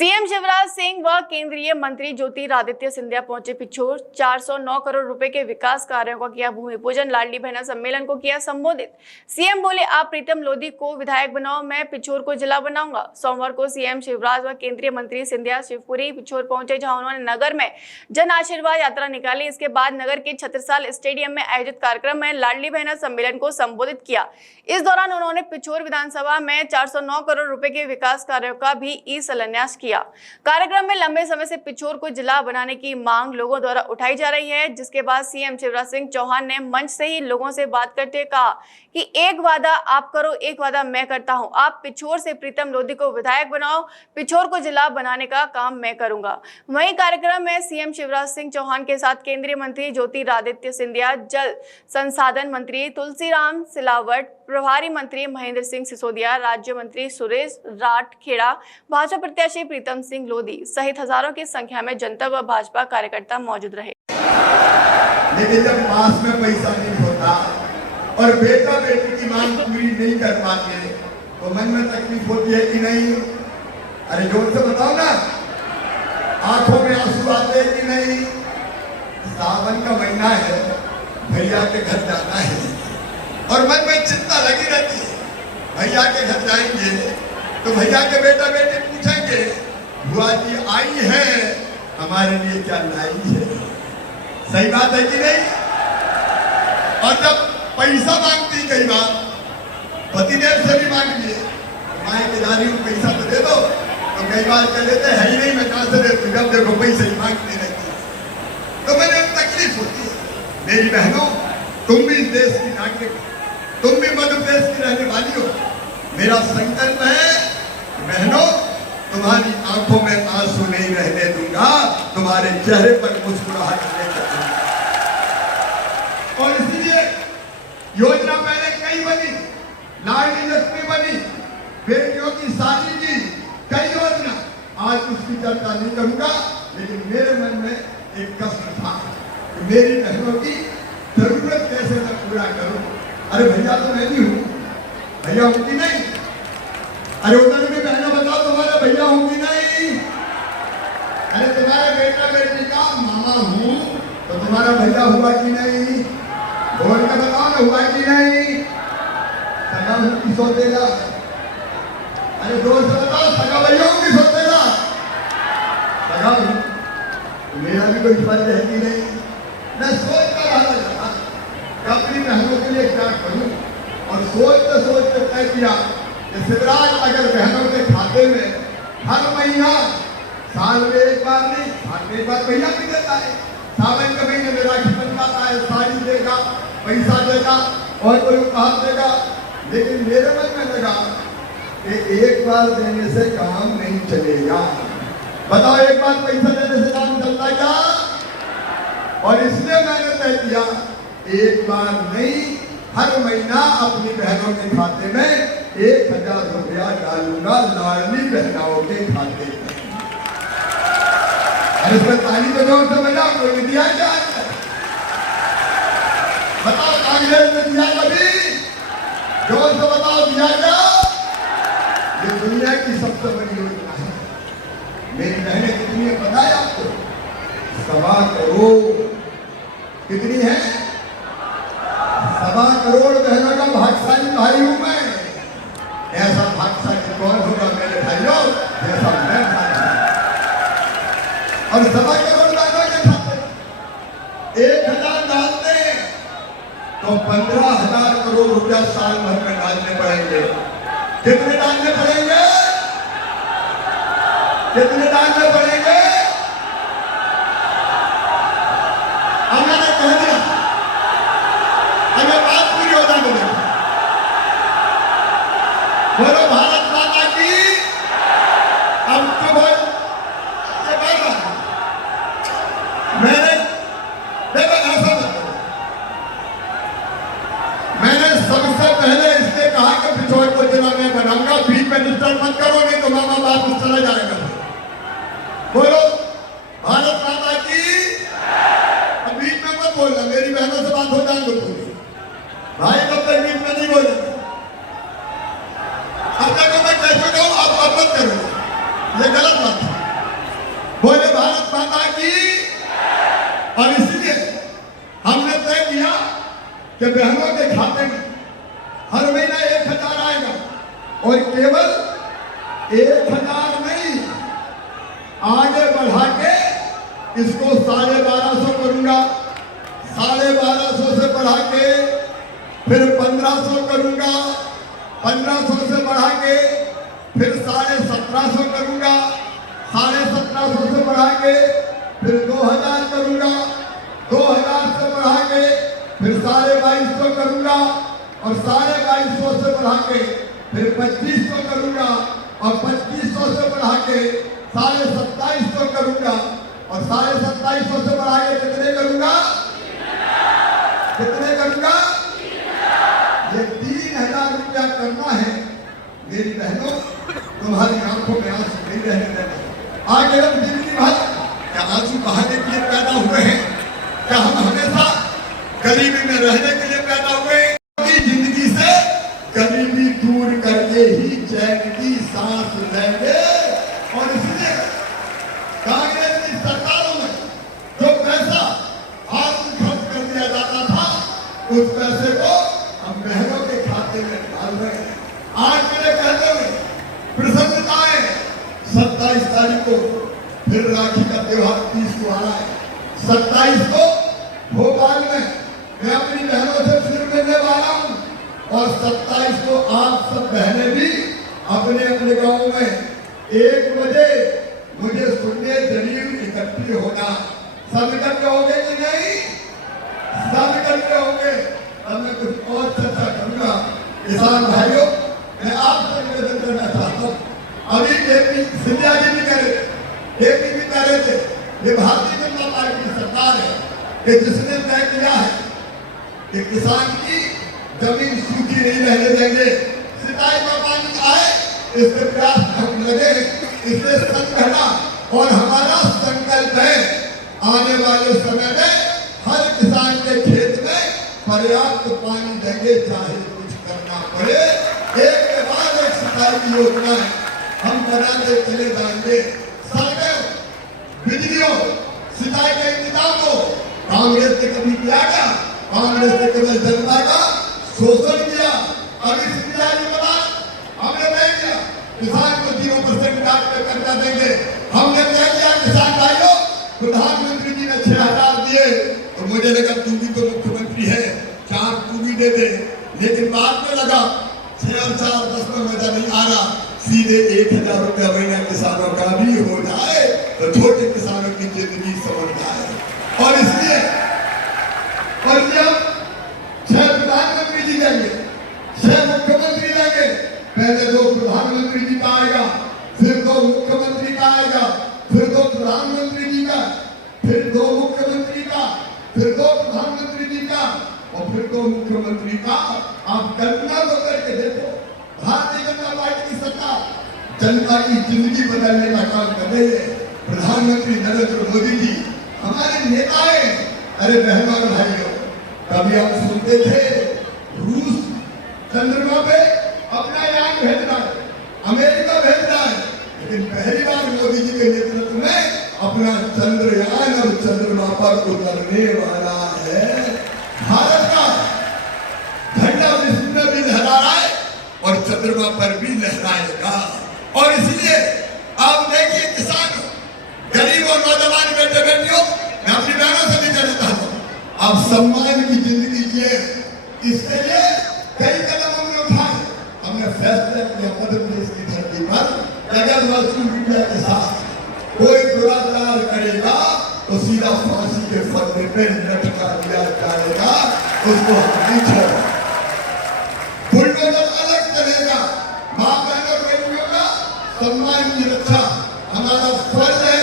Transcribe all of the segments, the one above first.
CM Shivraj Singh व केंद्रीय मंत्री ज्योतिरादित्य सिंधिया पहुंचे पिछोर। 409 करोड़ रुपए के विकास कार्यों का किया भूमि पूजन। लाडली बहना सम्मेलन को किया संबोधित। सीएम बोले, आप प्रीतम लोधी को विधायक बनाओ, मैं पिछोर को जिला बनाऊंगा। सोमवार को सीएम शिवराज व केंद्रीय मंत्री सिंधिया शिवपुरी पिछोर पहुंचे, जहां उन्होंने नगर में जन आशीर्वाद यात्रा निकाली। इसके बाद नगर के छत्रसाल स्टेडियम में आयोजित कार्यक्रम में लाडली बहना सम्मेलन को संबोधित किया। इस दौरान उन्होंने पिछोर विधानसभा में 409 करोड़ रुपए के विकास कार्यों का भी ई शिलान्यास किया। कार्यक्रम में लंबे समय से पिछोर को जिला बनाने की मांग लोगों द्वारा उठाई जा रही है, जिसके बाद सीएम शिवराज सिंह चौहान ने मंच से ही लोगों से बात करते हुए कहा कि एक वादा आप करो, एक वादा मैं करता हूं। आप पिछोर से प्रीतम लोधी को विधायक बनाओ, पिछोर को जिला बनाने का काम मैं करूंगा। वहीं कार्यक्रम में सीएम शिवराज सिंह चौहान के साथ केंद्रीय मंत्री ज्योतिरादित्य सिंधिया, जल संसाधन मंत्री तुलसीराम सिलावट, प्रभारी मंत्री महेंद्र सिंह सिसोदिया, राज्य मंत्री सुरेश राठखेड़ा, भाजपा प्रत्याशी प्रीतम सिंह लोधी सहित हजारों की संख्या में जनता व भाजपा कार्यकर्ता मौजूद रहे। लेकिन जब पास में पैसा नहीं होता और बेटा बेटी की मांग पूरी नहीं कर पाते तो मन में तकलीफ होती है कि नहीं? अरे जोर से बताओ ना, आंखों में आंसू आते हैं कि नहीं? सावन का महीना है, भैया के घर जाना है और मन में चिंता लगी रहती है। भैया के घर जाएंगे तो भैया के बेटा बेटे पूछेंगे, बुआ जी आई है, हमारे लिए क्या लाई है? सही बात है कि नहीं? और जब पैसा मांगती कई बार पतिदेव से भी मांग लिए, माए के जा रही हूँ पैसा तो दे दो, तो कई बार कह देते है ही नहीं, मैं कहां से दे दूं, जब देखो पैसे ही मांगती रहती है। तो मैंने तकलीफ होती है। मेरी बहनों, तुम भी इस देश की नागरिक, तुम भी मध्य प्रदेश की रहने वाली हो। मेरा संकल्प है बहनों, तुम्हारी आंखों में आंसू नहीं रहने दूंगा, तुम्हारे चेहरे पर मुस्कुराहट लेकर दूंगा। और इसलिए योजना पहले कई बनी, लाडली लक्ष्मी बनी, बेटियों की शादी की कई योजना, आज उसकी चर्चा नहीं करूंगा। लेकिन मेरे मन में एक कष्ट था कि मेरी बहनों की जरूरत कैसे मैं पूरा करूं। अरे भैया तो मैं भी हूं, भैया हूं कि नहीं? अरे उधर भी बहनों बताओ, तुम्हारा भैया हूं कि नहीं? अरे तुम्हारे बेटा बेटी का मामा हूं तो तुम्हारा भैया हुआ कि नहीं? बोल के बताओ ना, हुआ कि नहीं? सगा हूं कि सौतेला? अरे जोर से बताओ, सगा भैया हूं कि सौतेला? सगा हूं। मेरा भी कोई फर्ज है कि नहीं? मैं सोचता रहा अपनी बहनों के लिए क्या करूं, और सोचते सोचते तय किया कि शिवराज अगर बहनों के खाते में हर महीना, साल में एक बार नहीं, साल में एक बार भैया भी देता है, सावन के महीने में राखी बनवाता है, साड़ी देगा, पैसा देगा और कोई उपहार देगा। लेकिन मेरे मन में लगा कि एक बार देने से काम नहीं चलेगा। बताओ, एक बार पैसा देने से काम चलता क्या? और इसलिए मैंने तय किया, एक बार नहीं, हर महीना अपनी बहनों के खाते में 1000 रुपया डालूंगा, लाडली बहनाओं के खाते में। अरे इसमें ताली तो जोर से बजाओ, कोई नहीं दिया क्या? बताओ, कांग्रेस ने दिया कभी? जोर से बताओ, दिया क्या? ये दुनिया की सबसे बड़ी योजना है। मेरी बहनें कितनी है पता है आपको? 1.25 करोड़। कितनी है? 1.25 करोड़ बहनों का भाग्यशाली भाई हूं मैं। ऐसा भाग्यशाली कौन होगा मेरे भाइयों जैसा मैं भाई? और 1.25 करोड़ बहनों के खाते 1000 डालते तो 15,000 करोड़ रुपया साल भर में डालने पड़ेंगे। कितने डालने पड़ेंगे? कितने डालने पड़ेंगे? अब मैंने कह दिया, अगर बात पूरी हो जाए तो बोलो भारत माता की। अब तो बोल, मैंने देखो ऐसा मैंने सबसे पहले इसलिए कहा कि पिछोर को जिला में बनाऊंगा, बीच में डिस्टर्ब मत करो, नहीं तो मामा बाप चला जाएगा। बोलो भारत माता की। अब बीच में मत बोलना, मेरी बहनों से बात हो जाएंगे पूरी। भाई कब तक बीच में नहीं बोले? अब तक मैं कैसे कहूं, आप मत करो, ये गलत बात। बोले भारत माता की। और इसलिए हमने तय किया कि बहनों के खाते में हर महीना 1000 आएगा, और केवल 1000 नहीं, आगे बढ़ा के इसको 1250 करूंगा, 1250 से बढ़ा के फिर 1500 करूंगा, 1500 से बढ़ा के फिर 1750 करूंगा, 1750 से बढ़ा के फिर 2000 करूंगा, 2000 से बढ़ा के फिर 2250 करूंगा, और 2250 से बढ़ा के फिर 2500 करूंगा, और 2500 से बढ़ा के 2750 करूंगा, और 2750 से बढ़ा के कितने करूंगा? कितने करूंगा? ये 3000 रुपया करना है मेरी बहनों, तुम्हारी आंखों में आंसू नहीं रहने देना। आगे हम जिंदगी भर क्या आंसू बहाने के लिए पैदा हुए हैं? क्या हम हमेशा गरीबी में रहने के लिए पैदा हुए हैं? जिंदगी से गरीबी दूर करके ही चैन की सांस लेंगे। और इसलिए कांग्रेस की सरकारों में जो पैसा फालतू खर्च कर दिया जाता था, उस पैसे को हम बहनों के खाते में डाल रहे हैं। आज मेरे कहते हुए प्रसन्नता है, 27 तारीख को फिर राखी का त्योहार 30 को आ रहा है। 27 को भोपाल में मैं अपनी बहनों से फिर मिलने वाला हूँ, और 27 को आप सब बहनें भी अपने अपने गांव में 1 बजे मुझे सुनने जरूर इकट्ठे होना। सब इकट्ठे होंगे कि नहीं? सब इकट्ठे होंगे। अब मैं कुछ और चर्चा करूंगा। किसान भाइयों, मैं आपसे निवेदन करना चाहता हूँ, अभी केपी सिंधिया जी भी करे, केपी भी कह रहे थे, ये भारतीय जनता पार्टी की सरकार है कि जिसने तय किया है कि किसान की जमीन सूखी नहीं रहने देंगे, सिंचाई का पानी आए, इसके प्रयास हम लगे, इसलिए संगठना और हमारा संकल्प है आने वाले समय में हर किसान के खेत में पर्याप्त पानी देंगे, चाहे कुछ करना पड़े। एक के बाद एक सिंचाई की योजनाएं हम बनाते चले जाएंगे। सड़कें, बिजलियों, सिंचाई के इंतजाम हो। कांग्रेस ने कभी किया क्या? कांग्रेस ने केवल जनता का शोषण किया। अभी सिंचाई बना हमने नहीं किया, किसान को 0% काट के कर्जा देंगे। हमने तय किया किसान भाइयों, प्रधानमंत्री जी ने 6000 दिए, तो मुझे लगा तू भी तो मुख्यमंत्री है, 4 तू भी दे दे। लेकिन बाद में लगा 6 और 4 10 में मजा नहीं आ रहा, सीधे 1000 रुपया महीना किसानों का भी हो जाए तो छोटे किसानों की जिंदगी समझ आए। और इसलिए जब 6 प्रधानमंत्री जी देंगे, 6 मुख्यमंत्री देंगे, पहले 2 प्रधानमंत्री जी का आएगा, फिर 2 मुख्यमंत्री का आएगा, फिर 2 प्रधानमंत्री जी का, फिर 2 मुख्यमंत्री का, फिर 2 प्रधानमंत्री जी का, और फिर 2 मुख्यमंत्री का। आप कल्पना तो करके देखो, भारतीय जनता पार्टी की सरकार जनता की जिंदगी बदलने का काम कर रही है। प्रधानमंत्री नरेंद्र मोदी जी हमारे नेता हैं। अरे बहनों और भाइयों, कभी हम सुनते थे रूस चंद्रमा पे अपना यान भेज रहा है, अमेरिका भेज रहा है, लेकिन पहली बार मोदी जी के नेतृत्व में अपना चंद्रयान अब चंद्रमा पर उतरने वाला है। भारत का झंडा विश्व में भी लहरा रहा है और चंद्रमा पर भी लहराएगा। और इसलिए आप देखिए किसानों, गरीब और नौजवान बेटे बेटियों, मैं अपनी बहनों से भी कहना चाहता हूँ, आप सम्मान की जिंदगी जिए। इसके लिए कई कदम हमने उठाए। हमने फैसला किया मध्य प्रदेश की धरती पर अगर वस्तु मीडिया के साथ कोई दुराचार करेगा तो सीधा फांसी के फंदे पे लटका दिया जाएगा, उसको नहीं छोड़ेगा। बुलडोजर अलग चलेगा। मां बहनों बेटियों का सम्मान की रक्षा हमारा फर्ज है।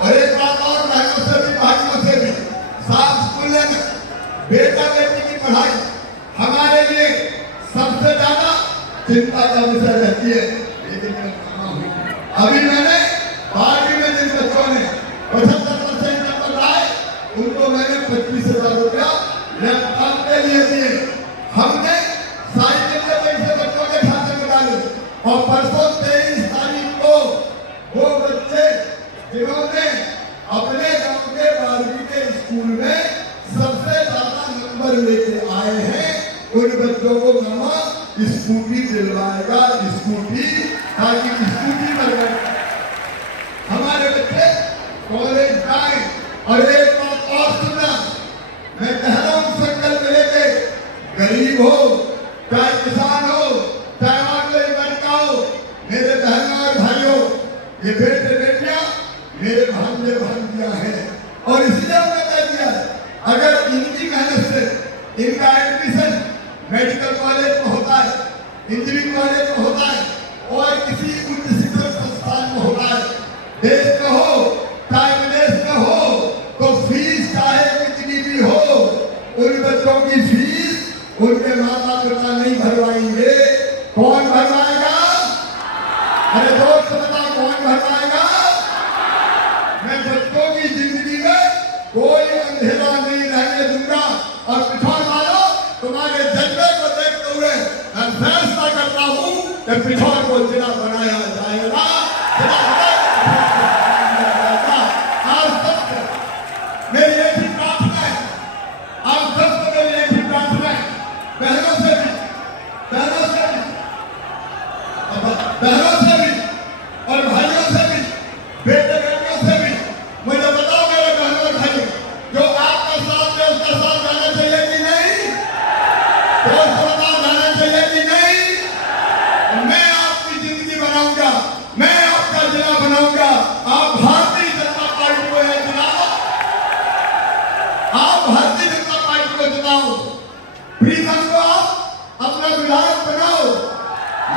और एक बात और, बहनों से भी भाइयों से भी, साफ स्कूल में बेटा बेटी की पढ़ाई हमारे लिए सबसे ज्यादा चिंता का विषय रहती है। लेकिन अभी मैंने 12वीं में जिन बच्चों ने 75% नंबर लाए, उनको मैंने 25,000 रुपया लैपटॉप के लिए दिए। हमने साइकिल के पैसे बच्चों के खाते में डाले। और परसों 23 तारीख को वो बच्चे जिन्होंने दिलवाएगा स्कूटी, ताकि स्कूटी पर बैठ हमारे बच्चे कॉलेज जाए। और एक बात और सुनना, मैं कह रहा हूं संकल्प लेके, गरीब हो चाहे किसान हो चाहे आगे लड़का हो, मेरे बहनों और भाइयों, ये बेटे बेटियां मेरे भांजे भांजियां हैं। और इसलिए हमने कह दिया, अगर इनकी मेहनत से इनका एडमिशन मेडिकल कॉलेज में होता है, इंजीनियरिंग कॉलेज में होता है और किसी उच्च शिक्षण संस्थान में होता है, देश में हो चाहे विदेश में हो, तो फीस चाहे कितनी भी हो, उन बच्चों की फीस उनके माता पिता नहीं भरवाएंगे। कौन भरवाएगा? अरे जोर से बता, कौन भरवाएगा? मैं बच्चों की जिंदगी में कोई अंधेरा नहीं रहने दूंगा। और पिछौर वालों, तुम्हारे जज्बे को देखते हुए मैं फैसला करता हूं कि पिछौर को जिला बनाया जाएगा। आज तक मेरी एक ही प्रार्थना है, आज तक मेरी एक ही प्रार्थना है, बहनों से भी और भाइयों से भी, बेटे बेटियों से भी, मुझे बताओ मेरे बहनों और भाइयों, जो आपका साथ में उसका साथ जाना चाहिए कि नहीं? दोस्त बताओ, जाना चाहिए कि नहीं? मैं आपकी जिंदगी बनाऊंगा, मैं आपका जिला बनाऊंगा। आप भारतीय जनता पार्टी को यह जिताओ, आप भारतीय जनता पार्टी को जिताओ, प्रीतम को आप अपना विधायक बनाओ।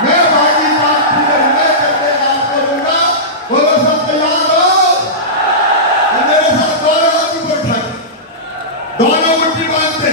मैं बागी बात मैं करके आपको दूंगा। बोलो सब तैयार हो? और मेरे साथ दोनों हाथ ऊपर उठाए, दोनों मुट्ठी बांधते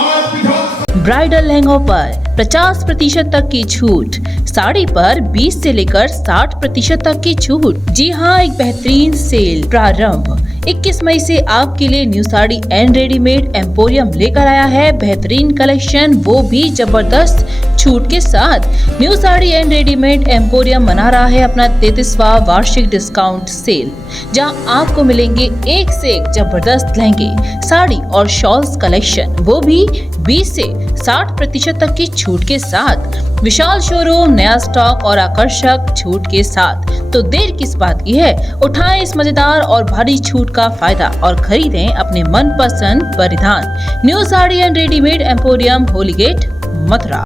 आज पिछौर। ब्राइडल लहंगों पर 50% तक की छूट, साड़ी पर 20 से लेकर 60% तक की छूट। जी हाँ, एक बेहतरीन सेल प्रारंभ 21 मई से आपके लिए new sari and readymade emporium लेकर आया है बेहतरीन कलेक्शन, वो भी जबरदस्त छूट के साथ। New sari and readymade emporium मना रहा है अपना 33वां वार्षिक डिस्काउंट सेल, जहां आपको मिलेंगे एक से एक जबरदस्त लहंगे, साड़ी और शॉल्स कलेक्शन, वो भी 20 से 60% तक की छूट के साथ। विशाल शोरूम, नया स्टॉक और आकर्षक छूट के साथ। तो देर किस बात की है, उठाएं इस मजेदार और भारी छूट का फायदा और खरीदें अपने मनपसंद परिधान। New sari and readymade emporium, Holi Gate, Mathura.